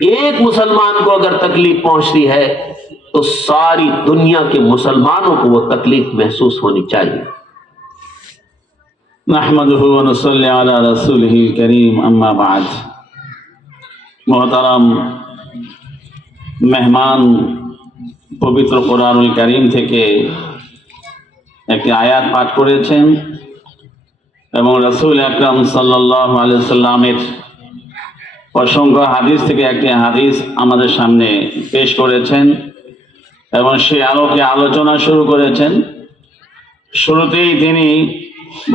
ایک مسلمان کو اگر تکلیف پہنچتی ہے، تو ساری دنیا کے مسلمانوں کو وہ تکلیف محسوس ہونی چاہیے۔ کریم اما بعد۔ محترم مہمان پوتر قرآن الکریم تھے کہ ایک آیات پاٹ کرے تھے رسول اکرم صلی اللہ علیہ وسلم অসংখ্য হাদিস থেকে একটি হাদিস আমাদের সামনে পেশ করেছেন এবং সে আলোকে আলোচনা শুরু করেছেন। শুরুতেই তিনি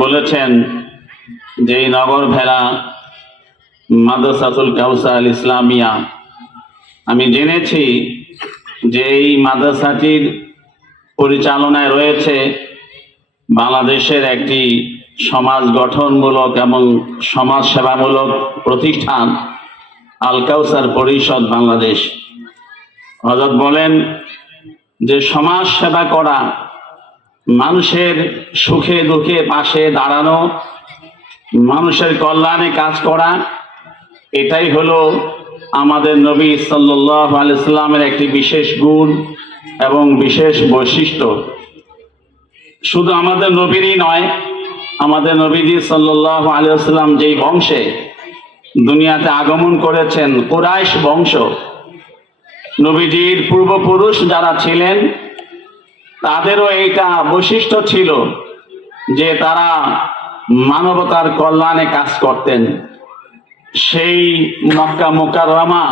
বলেছেন যে নগর ভেলা মাদ্রাসাতুল কাউসার ইসলামিয়া, আমি জেনেছি যে এই মাদ্রাসাটির পরিচালনায় রয়েছে বাংলাদেশের একটি সমাজ গঠনমূলক এবং সমাজ সেবামূলক প্রতিষ্ঠান। আল কাউসার পরিষদ বাংলাদেশ। হজরত বলেন যে, সমাজ সেবা করা, মানুষের সুখে দুঃখে পাশে দাঁড়ানো, মানুষের কল্যাণে কাজ করা, এটাই হলো আমাদের নবী সাল্লাহ আলাইস্লামের একটি বিশেষ গুণ এবং বিশেষ বৈশিষ্ট্য। শুধু আমাদের নবীরই নয়, আমাদের নবীজি সাল্লাহ আলিয়াল্লাম যেই বংশে দুনিয়াতে আগমন করেছেন কোরাইশ বংশ। নবীজির পূর্বপুরুষ যারা ছিলেন, তাদেরও এইটা বৈশিষ্ট্য ছিল যে তারা মানবতার কল্যাণে কাজ করতেন। সেই মক্কা মোকাররমা,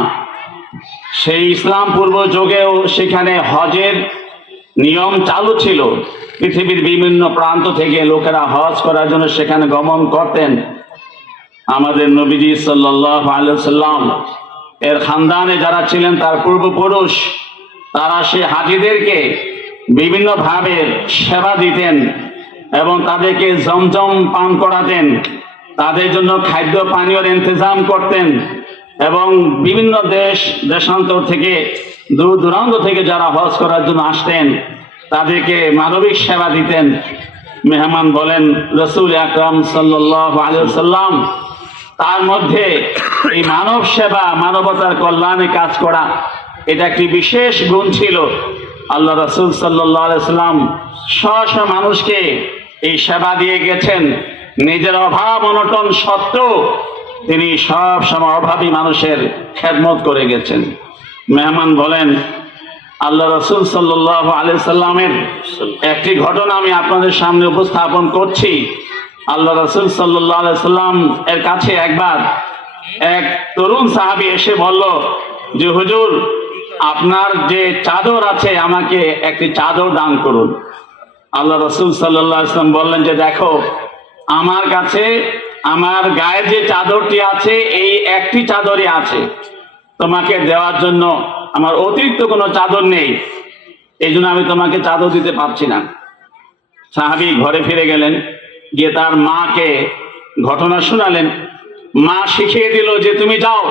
সেই ইসলাম পূর্ব যুগেও সেখানে হজের নিয়ম চালু ছিল। পৃথিবীর বিভিন্ন প্রান্ত থেকে লোকেরা হজ করার জন্য সেখানে গমন করতেন। আমাদের নবীজি সাল্লাহ আলসালাম এর খানদানে যারা ছিলেন তার পূর্বপুরুষ, তারা সে হাজিদেরকে বিভিন্নভাবে সেবা দিতেন এবং তাদেরকে জমজম পান করাতেন, তাদের জন্য খাদ্য পানীয়র ইন্তজাম করতেন এবং বিভিন্ন দেশ দেশান্তর থেকে, দূর দূরান্ত থেকে যারা হজ করার জন্য আসতেন, তাদেরকে মানবিক সেবা দিতেন। মেহমান বলেন, রসুল আকরম সাল্লাহ আলিয়াল্লাম তার মধ্যে এই মানব সেবা, মানবতার কল্যাণে কাজ করা, এটা একটি বিশেষ গুণ ছিল। আল্লাহ রসুল সাল্লাম স্ব মানুষকে এই সেবা দিয়ে গেছেন। নিজের অভাব অনটন সত্ত্বেও তিনি সব সময় অভাবী মানুষের খেদমত করে গেছেন। মেহমান বলেন, আল্লাহ রসুল সাল্লাহ আলি সাল্লামের একটি ঘটনা আমি আপনাদের সামনে উপস্থাপন করছি। আল্লাহ রসুল সাল্লাম এর কাছে একবার এক তরুণ সাহাবি এসে বলল যে হুজুর, আপনার যে চাদর আছে, আমাকে একটি চাদর দান করুন। আল্লাহ রসুল সাল্লাহ ইসলাম বললেন যে, দেখো, আমার কাছে, আমার গায়ে যে চাদরটি আছে, এই একটি চাদরই আছে। তোমাকে দেওয়ার জন্য আমার অতিরিক্ত কোনো চাদর নেই। এই জন্য আমি তোমাকে চাদর দিতে পারছি না। সাহাবি ঘরে ফিরে গেলেন। গিয়ে তার মাকে ঘটনা শোনালেন। মা শিখিয়ে দিল যে তুমি যাও।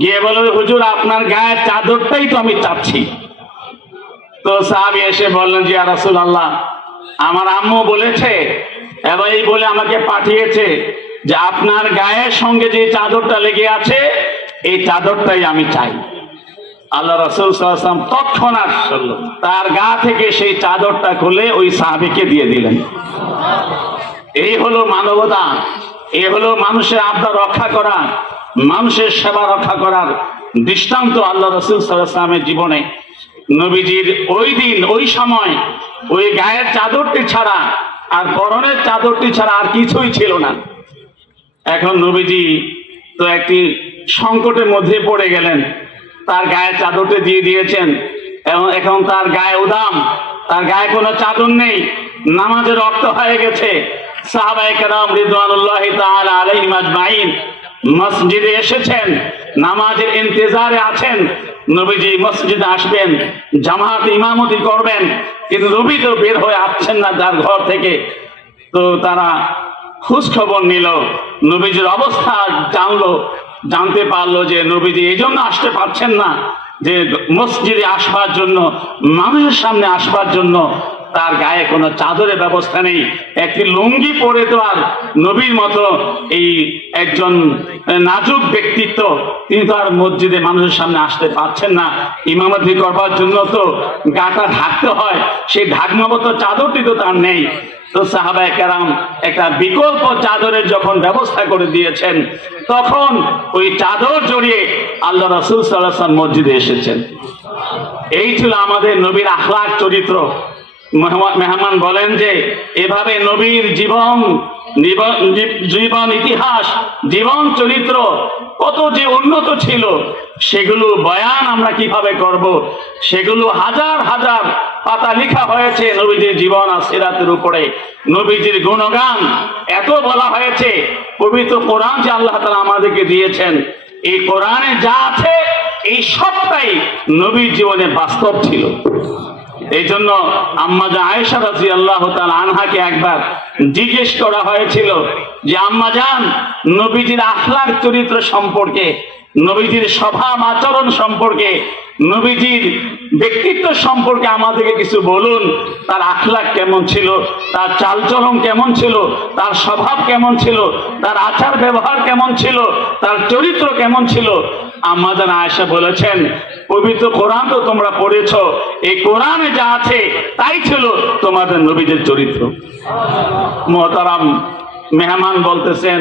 গিয়ে বলো, হুজুর, আপনার গায়ের চাদরটাই তো আমি চাচ্ছি। তো সাহাবি এসে বললেন, যে রাসুল আল্লাহ আমার আম্মু বলেছে এবং এই বলে আমাকে পাঠিয়েছে যে আপনার গায়ের সঙ্গে যে চাদরটা লেগে আছে, এই চাদরটাই আমি চাই। আল্লাহ রসুল সাল্লাম তৎক্ষণাৎ তার গা থেকে সেই চাদরটা খুলে ওই সাহাবিকে দিয়ে দিলেন। এই হলো মানবতা, এ হলো মানুষের আবদার রক্ষা করা, মানুষের সেবা রক্ষা করার দৃষ্টান্ত আল্লাহ রসুল সাল্লামের জীবনে। নবীজির ওই দিন, ওই সময় ওই গায়ের চাদরটি ছাড়া আর পরনের চাদরটি ছাড়া আর কিছুই ছিল না। এখন নবীজি তো একটি সংকটের মধ্যে পড়ে গেলেন। তার গায়ে চাদরটি দিয়ে দিয়েছেন। এবং এখন তার গায়ে উদাম, তার গায়ে কোনো চাদর নেই। নামাজের রক্ত হয়ে গেছে। সাহাবাই কালাম রিদওয়ানুল্লাহ তাআলা আলাইহিম আজমাইন মসজিদে এসেছেন, নামাজের ইন্তজারে আছেন, নবীজি মসজিদে আসবেন, জামাত ইমামতি করবেন, কিন্তু নবী তো বের হয়ে আসছেন না তার ঘর থেকে। তো তারা খোঁজ খবর নিল, নবীজির অবস্থা জানলো, জানতে পারল যে নবীজি এই জন্য আসতে পারছেন না, যে মসজিদে আসবার জন্য মানুষের সামনে আসবার জন্য তার গায়ে কোনো চাদরের ব্যবস্থা নেই। একটি লুঙ্গি পরে তো আর নবীর মতো এই একজন নাজুক ব্যক্তিত্ব তিনি তো আর মসজিদে মানুষের সামনে আসতে পারছেন না। ইমামতি করবার জন্য তো গাটা ঢাকতে হয়। সেই ঢাকনা মতো চাদরটি তো তার নেই। তো সাহাবায় কেরাম একটা বিকল্প চাদরের যখন ব্যবস্থা করে দিয়েছেন, তখন ওই চাদর জড়িয়ে আল্লাহ রাসুল সাল্লাহ মসজিদে এসেছেন। এই ছিল আমাদের নবীর আখলাক চরিত্র। মেহমান বলেন যে, এভাবে নবীর জীবন জীবন ইতিহাস, জীবন চরিত্র কত যে উন্নত ছিল, সেগুলো বয়ান আমরা কীভাবে করব? সেগুলো হাজার হাজার পাতা লেখা হয়েছে নবীজির জীবন আর সিরাতের উপরে। নবীজির গুণগান এত বলা হয়েছে, পবিত্র কোরআন যে আল্লাহ তালা আমাদেরকে দিয়েছেন। এই কোরআনে যা আছে, এই সবটাই নবীর জীবনে বাস্তব ছিল। এই জন্য আম্মাজা আয়েশা রাজি আল্লাহ আনহাকে একবার জিজ্ঞেস করা হয়েছিল যে আম্মাজান নবীজির আখলার চরিত্র সম্পর্কে, নবীজির স্বভাব, আচরণ সম্পর্কে, নবীজির ব্যক্তিত্ব সম্পর্কে আমাদেরকে কিছু বলুন। তার আখলাক কেমন ছিল? তার চালচলন কেমন ছিল? তার স্বভাব কেমন ছিল? তার আচার ব্যবহার কেমন ছিল? তার চরিত্র কেমন ছিল? আমাদের আয়েশা বলেছেন, পবিত্র কোরআন তো তোমরা পড়েছ, এই কোরআনে যা আছে তাই ছিল তোমাদের নবীদের চরিত্র। মোহতারাম মেহমান বলতেছেন,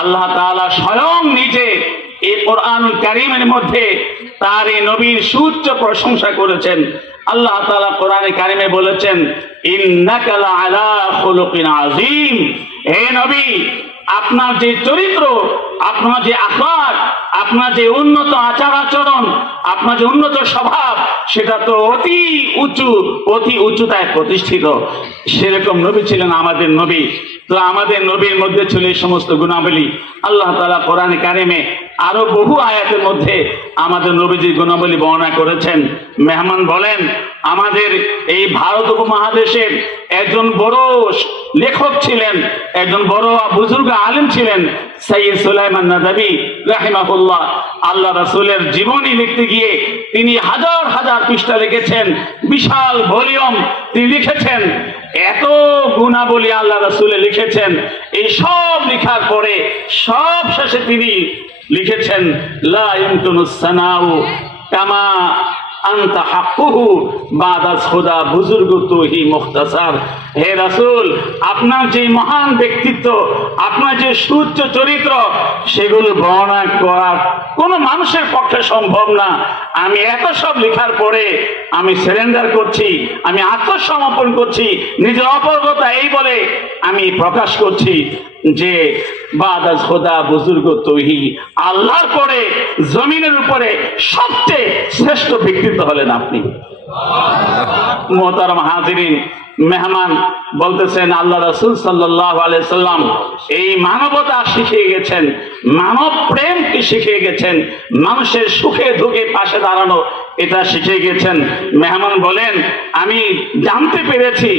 আল্লাহ তাআলা স্বয়ং নিজে এই কোরআন কারিমের মধ্যে তার এই নবীর সুউচ্চ প্রশংসা করেছেন। আল্লাহ তাআলা কোরআনে কারিমে বলেছেন, ইন্নাকা আলা খুলুকিন আযীম। হে নবী আপনার যে চরিত্র, আপনার যে আখলাক, আপনার যে উন্নত আচার আচরণ, আপনার যে উন্নত স্বভাব, সেটা তো অতি উঁচু, অতি উঁচুতায় প্রতিষ্ঠিত। সেরকম নবী ছিলেন আমাদের নবী। তো আমাদের নবীর মধ্যে ছিল এই সমস্ত গুণাবলী। আল্লাহ তালা কোরআন কারিমে আরও বহু আয়াতের মধ্যে আমাদের নবীজির গুণাবলী বর্ণনা করেছেন। মেহমান বলেন আমাদের এই ভারত উপমহাদেশের একজন বড় লেখক ছিলেন, একজন বড় বুজুর্গ আলেম ছিলেন সৈয়দ সুলাইমান নাদাবি রাহিমাহুল্লাহ। আল্লাহ রাসূলের জীবনী লিখতে গিয়ে তিনি হাজার হাজার পৃষ্ঠা লিখেছেন, বিশাল ভলিউম তিনি লিখেছেন, এত গুণাবলী আল্লাহ রাসূলে লিখেছেন। এই সব লেখার পরে সব শেষে তিনি লিখেছেন, লা ইমতুনুস সানাউ কামা আন্তা হাক্কুহু, বাদাস খুদা বুজুর্গ তুহি মুখতাসার। হে রাসূল, আপনার যে মহান ব্যক্তিত্ব, আপনার যে সুউচ্চ চরিত্র, সেগুলো বর্ণনা করা কোনো মানুষের পক্ষে সম্ভব না। আমি এত সব লেখার পরে আমি সারেন্ডার করছি, আমি আত্মসমর্পণ করছি, নিজের অপরগতা এই বলে আমি প্রকাশ করছি। যে বাদাস খোদা বুজুর্গ তৈহি আল্লাহর পরে জমিনের উপরে সবচেয়ে শ্রেষ্ঠ ব্যক্তিত্ব হলেন আপনি। মোহতারম হাজিরিন মেহমান বলতেছেন, আল্লাহ রসুল সাল্লাম এই মানবতা শিখিয়ে গেছেন, মানব প্রেমকে শিখিয়ে গেছেন, মানুষের সুখে দুঃখে পাশে দাঁড়ানো, এটা শিখে গেছেন। মেহমান বলেন, আমি জানতে পেরেছি,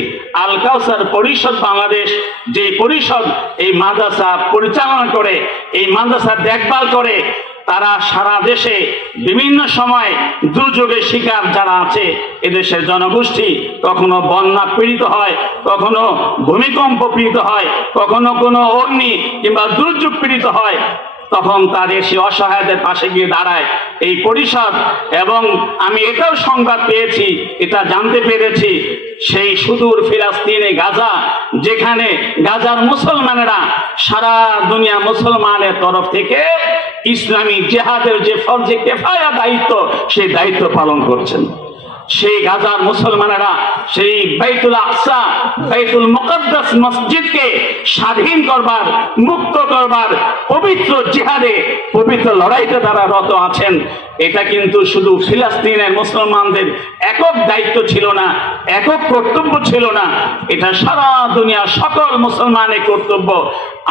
আল কাউসার পরিষদ বাংলাদেশ যে পরিষদ এই মাদ্রাসা পরিচালনা করে, এই মাদ্রাসা দেখভাল করে তারা সারা দেশে বিভিন্ন সময় দুর্যোগের শিকার যারা আছে, এদেশের জনগোষ্ঠী কখনো বন্যা পীড়িত হয়, কখনো ভূমিকম্প পীড়িত হয়, কখনো কোনো অগ্নি কিংবা দুর্যোগ পীড়িত হয়, তখন তাদের সে অসহায়দের পাশে গিয়ে দাঁড়ায়। এই পরিষদ এবং আমি এটাও সংবাদ পেয়েছি, এটা জানতে পেরেছি, সেই সুদূর ফিলাস্তিনে গাজা, যেখানে গাজার মুসলমানেরা সারা দুনিয়া মুসলমানের তরফ থেকে ইসলামী জেহাদের যে ফরজে কেফায়া দায়িত্ব সেই দায়িত্ব পালন করছেন। সেই গাজার মুসলমানেরা সেই বাইতুল আকসা, বাইতুল মুকদ্দাস মসজিদকে স্বাধীন করবার, মুক্ত করবার পবিত্র জিহাদে, পবিত্র লড়াইতে তারা রত আছেন। এটা কিন্তু শুধু ফিলিস্তিনের মুসলমানদের একক দায়িত্ব ছিল না, একক কর্তব্য ছিল না। এটা সারা দুনিয়া সকল মুসলমানের কর্তব্য।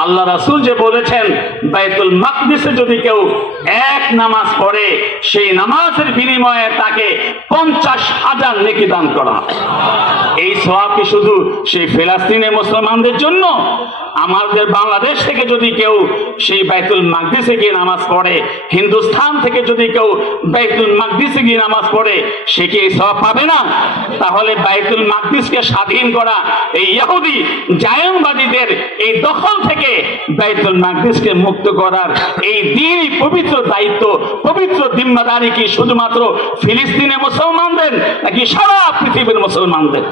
আল্লাহ রাসুল যে বলেছেন, বাইতুল মাকদিসে যদি কেউ এক নামাজ পড়ে, সেই নামাজের বিনিময়ে তাকে পঞ্চাশ হাজার নেকি দান করা। এই সবাবকে শুধু সেই ফিলিস্তিনের মুসলমানদের জন্য? আমাদের বাংলাদেশ থেকে যদি কেউ সেই বাইতুল মাকদিসে গিয়ে নামাজ পড়ে, হিন্দুস্থান থেকে যদি কেউ বাইতুল মাকদিসে গিয়ে নামাজ পড়ে, সে কি এই সব পাবে না? তাহলে বাইতুল মাকদিসকে স্বাধীন করা এই ইহুদি জায়নবাদীদের এই দখল থেকে বাইতুল মাকদিসকে মুক্ত করার এই দিনই পবিত্র দায়িত্ব, পবিত্র জিম্মাদারি কি শুধুমাত্র ফিলিস্তিনের মুসলমানদের নাকি সারা পৃথিবীর মুসলমানদের?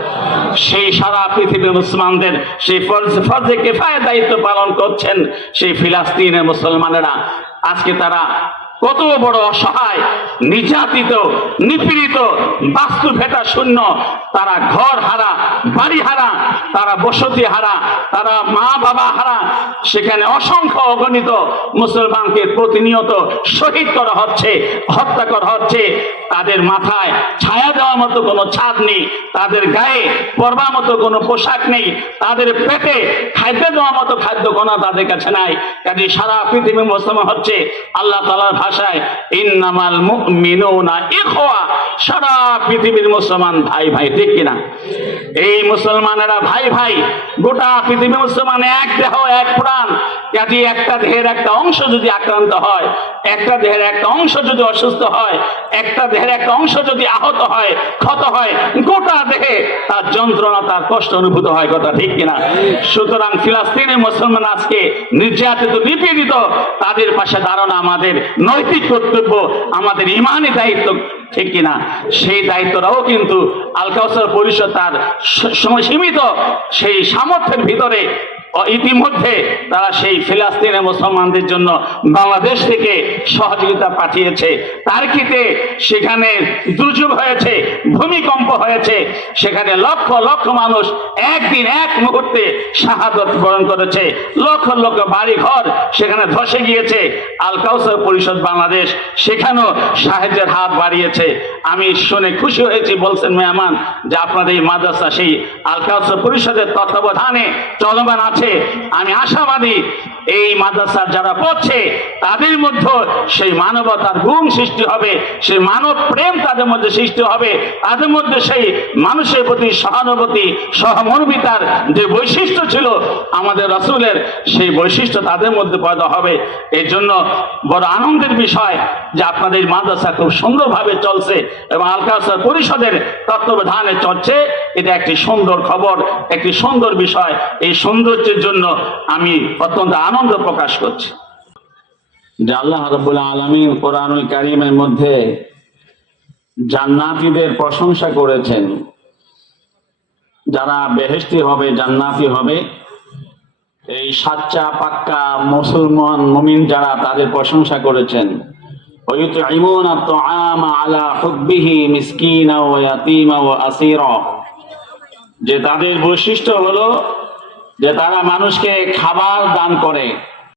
সেই সারা পৃথিবীর মুসলমানদের, সেই ফরজ, ফরজে কেফায় দায়িত্ব পালন করছেন সেই ফিলাস্তিনের মুসলমানেরা। আজকে তারা কত বড় অসহায়, নির্যাতিত, নিপীড়িত বাস্তু ভেটা শূন্য, তারা ঘর হারা, বাড়ি হারা, তারা বসতি হারা, তারা মা বাবা হারা, সেখানে অসংখ্য অগণিত মুসলমানকে প্রতিনিয়ত শহীদ করা হচ্ছে, হত্যা করা হচ্ছে, তাদের মাথায় ছায়া দেওয়ার মতো কোনো ছাদ নেই, তাদের গায়ে পরবার মতো কোনো পোশাক নেই, তাদের পেটে খাদ্য দেওয়ার মতো খাদ্য কোনা তাদের কাছে নাই কাজে সারা পৃথিবী মুসলমান হচ্ছে, আল্লাহ তালার সারা পৃথিবীর মুসলমান ভাই ভাই এই মুসলমানেরা ভাই ভাই, গোটা পৃথিবী মুসলমান এক দেহ, এক প্রাণ। কাজে একটা দেহের একটা অংশ যদি আক্রান্ত হয়, একটা দেহের একটা অংশ যদি অসুস্থ হয়, একটা দেহের একটা অংশ যদি আহত হয়, ক্ষত হয়, গোটা দেহে তার যন্ত্রণা, তার কষ্ট অনুভূত হয়, কথা ঠিক কিনা? সুতরাং ফিলাস্তিনের মুসলমান আজকে নির্যাতিত, নিপীড়িত, তাদের পাশে দাঁড়ানো আমাদের নৈতিক কর্তব্য, আমাদের ইমানি দায়িত্ব, ঠিক কিনা? সেই দায়িত্বটাও কিন্তু আল কাউসার পরিষদ তার সময় সীমিত, সেই সামর্থ্যের ভিতরে ইতিমধ্যে তারা সেই ফিলাস্তিনের মুসলমানদের জন্য বাংলাদেশ থেকে সহযোগিতা পাঠিয়েছে। তার তার্কিতে সেখানে দুর্যোগ হয়েছে, ভূমিকম্প হয়েছে। সেখানে লক্ষ লক্ষ মানুষ একদিন এক মুহূর্তে শাহাদত বরণ করেছে। লক্ষ লক্ষ বাড়ি ঘর সেখানে ধসে গিয়েছে। আল কাউসার পরিষদ বাংলাদেশ সেখানেও সাহায্যের হাত বাড়িয়েছে। আমি শুনে খুশি হয়েছি, বলছেন মেহমান, যে আপনাদের এই মাদ্রাসা সেই আল কাউসার পরিষদের তত্ত্বাবধানে চলমান আছে। আমি আশাবাদী এই মাদ্রাসার যারা পড়ছে, তাদের মধ্যে সেই মানবতার গুণ সৃষ্টি হবে, সেই মানব প্রেম তাদের মধ্যে সৃষ্টি হবে, তাদের মধ্যে সেই মানুষের প্রতি সহানুভূতি, সহমর্মিতার যে বৈশিষ্ট্য ছিল, আমাদের রসুলের সেই বৈশিষ্ট্য তাদের মধ্যে পয়দা হবে। এর জন্য বড় আনন্দের বিষয় যে আপনাদের মাদ্রাসা খুব সুন্দরভাবে চলছে এবং আলকাসার পরিষদের তত্ত্বাবধানে চলছে। এটা একটি সুন্দর খবর, একটি সুন্দর বিষয়। এই সৌন্দর্যের জন্য আমি অত্যন্ত আনন্দ আনন্দ প্রকাশ করছে। যে আল্লাহ রবুল্লা আলমী কোরআনুল কারিমের মধ্যে জান্নাতিদের প্রশংসা করেছেন। যারা বেহেস্তি হবে, জান্নাতি হবে, এই সাচ্চা পাক্কা মুসলমান মুমিন যারা তাদের প্রশংসা করেছেন। যে তাদের বৈশিষ্ট্য হলো যে তারা মানুষকে খাবার দান করে।